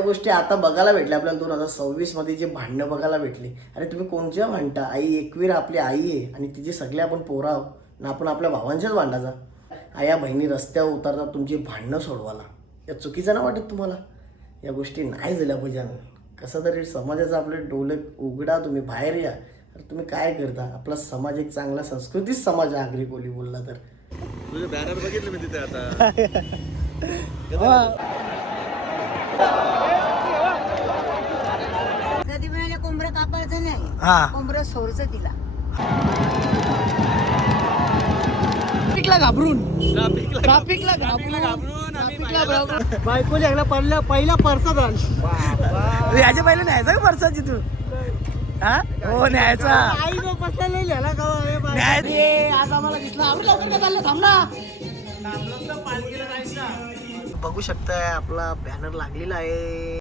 गोष्टी आता बघायला भेटल्या आपल्याला 2026 मध्ये जे भांडणं बघायला भेटली. अरे तुम्ही कोणच्या भांडता? आई एकवीर आपली आई आहे आणि तिचे सगळे आपण पोरा आहोत ना, आपण आपल्या भावांच्याच भांडायचा. आया बहिणी रस्त्यावर उतरतात तुमची भांडणं सोडवायला. या चुकीचं ना वाटत तुम्हाला? या गोष्टी नाही झाल्या पाहिजे. कसं तरी समाजाचं आपले डोळे उघडा, तुम्ही बाहेर या. तर तुम्ही काय करता? आपला समाज एक चांगला संस्कृतीच समाज आहे आगरी कोली बोलला तर. तुझे बॅनर बघितले मी तिथे आता. कधी म्हणाले कोंबडं कापायचं नाही, कोंबडं सोडचं तिला. ट्रॅफिकला घाबरून बायकोली एकला पहिला परसात राहिला. याच्या पहिले न्यायचा का परसाची तू? हो न्यायचा. आई बसला नाही लिहिला का आज आम्हाला दिसला. आपण लवकर काय चाललं? थांब ना. बघू शकताय आपला बॅनर लागलेला आहे.